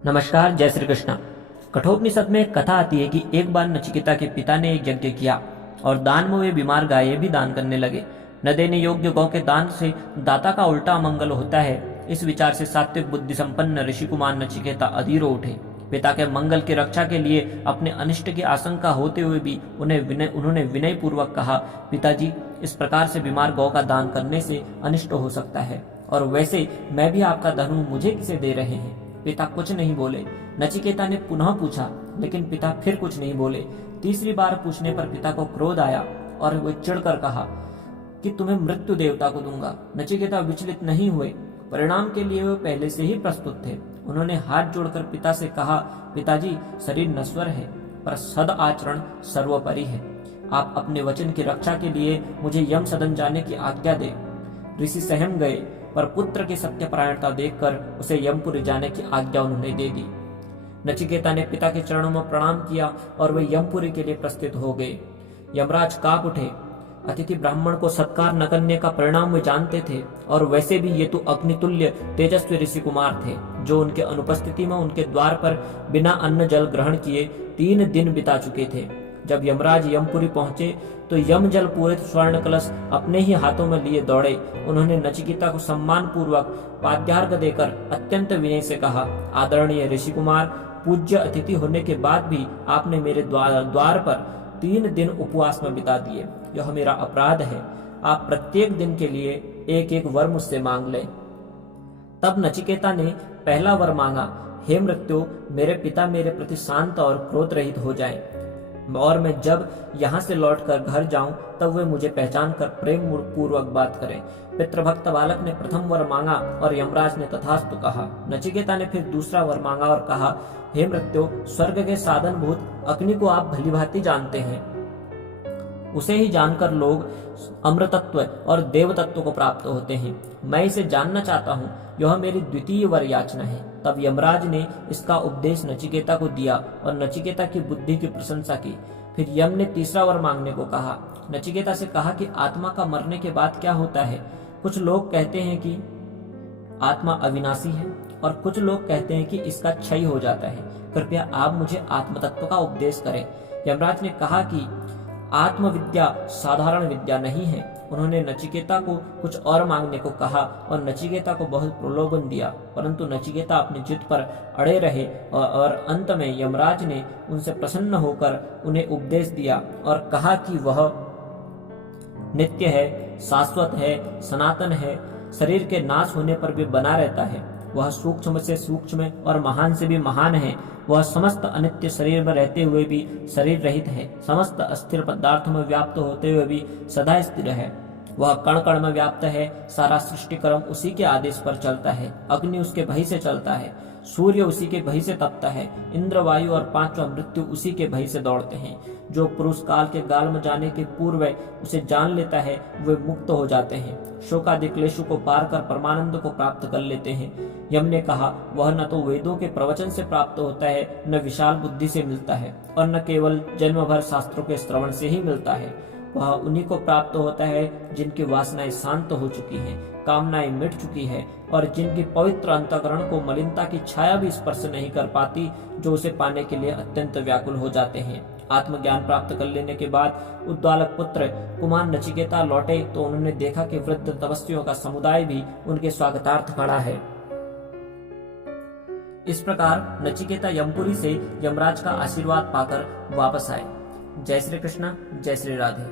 नमस्कार, जय श्री कृष्ण। कठोपनिषद में एक कथा आती है कि एक बार नचिकेता के पिता ने एक यज्ञ किया और दान में वे बीमार गायें भी दान करने लगे। न देने योग्य गौ के दान से दाता का उल्टा अमंगल होता है। इस विचार से सात्विक बुद्धि संपन्न ऋषि कुमार नचिकेता अधीर हो उठे। पिता के मंगल की रक्षा के लिए अपने अनिष्ट की आशंका होते हुए भी उन्होंने विनय पूर्वक कहा, पिताजी, इस प्रकार से बीमार गौ का दान करने से अनिष्ट हो सकता है, और वैसे मैं भी आपका धर्म मुझे किसे दे रहे हैं। पिता कुछ नहीं बोले। नचिकेता ने पुनः पूछा, लेकिन पिता फिर कुछ नहीं बोले। तीसरी बार पूछने पर पिता को क्रोध आया और वे चिढ़कर कहा कि तुम्हें मृत्यु देवता को दूंगा। नचिकेता विचलित नहीं हुए। परिणाम के लिए वे पहले से ही प्रस्तुत थे। उन्होंने हाथ जोड़कर पिता से कहा, पिताजी, शरीर नश्वर है पर सद आचरण सर्वोपरि है। आप अपने वचन की रक्षा के लिए मुझे यम सदन जाने की आज्ञा दे। ऋषि सहम गए, पर पुत्र की सत्यपरायणता देखकर उसे यमपुरी जाने की आज्ञा उन्होंने दे दी। नचिकेता ने पिता के चरणों में प्रणाम किया और वे यमपुरी के लिए प्रस्थित हो गए। यमराज कांप उठे। अतिथि ब्राह्मण को सत्कार न करने का परिणाम वे जानते थे, और वैसे भी ये तो अग्नितुल्य तेजस्वी ऋषि कुमार थे, जो उनके अनुपस्थिति में उनके द्वार पर बिना अन्न जल ग्रहण किए 3 दिन बिता चुके थे। जब यमराज यमपुरी पहुंचे तो यम जल पूरित स्वर्ण कलश अपने ही हाथों में लिए दौड़े। उन्होंने नचिकेता को सम्मान पूर्वक पाद्यार्घ देकर अत्यंत विनय से कहा, आदरणीय ऋषि कुमार, पूज्य अतिथि होने के बाद भी आपने मेरे द्वार पर 3 दिन उपवास में बिता दिए। यह मेरा अपराध है। आप प्रत्येक दिन के लिए एक एक वर मुझसे मांग लें। तब नचिकेता ने पहला वर मांगा, हे मृत्यु, मेरे पिता मेरे प्रति शांत और क्रोध रहित हो जाएं, और मैं जब यहाँ से लौटकर घर जाऊं तब वे मुझे पहचान कर प्रेम पूर्वक बात करें। पितृभक्त बालक ने प्रथम वर मांगा और यमराज ने तथास्तु कहा। नचिकेता ने फिर दूसरा वर मांगा और कहा, हे मृत्यु, स्वर्ग के साधनभूत अग्नि को आप भलीभांति जानते हैं। उसे ही जानकर लोग अमृतत्व और देवतत्व को प्राप्त होते हैं। मैं इसे जानना चाहता हूँ। यह मेरी द्वितीय वर याचना है। तब यमराज ने इसका उपदेश नचिकेता को दिया और नचिकेता की बुद्धि की प्रशंसा की। फिर यम ने तीसरा वर मांगने को कहा। नचिकेता से कहा कि आत्मा का मरने के बाद क्या होता है। कुछ लोग कहते हैं कि आत्मा अविनाशी है और कुछ लोग कहते हैं कि इसका क्षय हो जाता है। कृपया आप मुझे आत्मतत्व का उपदेश करें। यमराज ने कहा कि आत्मविद्या साधारण विद्या नहीं है। उन्होंने नचिकेता को कुछ और मांगने को कहा और नचिकेता को बहुत प्रलोभन दिया, परंतु नचिकेता अपनी जिद पर अड़े रहे और अंत में यमराज ने उनसे प्रसन्न होकर उन्हें उपदेश दिया और कहा कि वह नित्य है, शाश्वत है, सनातन है, शरीर के नाश होने पर भी बना रहता है। वह सूक्ष्म से सूक्ष्म और महान से भी महान है। वह समस्त अनित्य शरीर में रहते हुए भी शरीर रहित है। समस्त अस्थिर पदार्थों में व्याप्त होते हुए भी सदा स्थिर है। वह कण कण में व्याप्त है। सारा सृष्टि क्रम उसी के आदेश पर चलता है। अग्नि उसके भय से चलता है। सूर्य उसी के भय से तपता है। इंद्र, वायु और 5वां मृत्यु उसी के भय से दौड़ते हैं। जो पुरुष काल के गाल में जाने के पूर्व उसे जान लेता है, वे मुक्त हो जाते हैं। शोकादि क्लेशों को पार कर परमानंद को प्राप्त कर लेते हैं। यम ने कहा, वह न तो वेदों के प्रवचन से प्राप्त होता है, न विशाल बुद्धि से मिलता है, और न केवल जन्म भर शास्त्रों के श्रवण से ही मिलता है। वह उन्हीं को प्राप्त होता है जिनकी वासनाएं शांत हो चुकी हैं, कामनाएं मिट चुकी है, और जिनकी पवित्र अंतःकरण को मलिनता की छाया भी स्पर्श नहीं कर पाती, जो उसे पाने के लिए अत्यंत व्याकुल हो जाते हैं। आत्मज्ञान प्राप्त कर लेने के बाद उद्दालक पुत्र कुमार नचिकेता लौटे तो उन्होंने देखा कि वृद्ध तपस्वियों का समुदाय भी उनके स्वागतार्थ खड़ा है। इस प्रकार नचिकेता यमपुरी से यमराज का आशीर्वाद पाकर वापस आए। जय श्री कृष्ण, जय श्री राधे।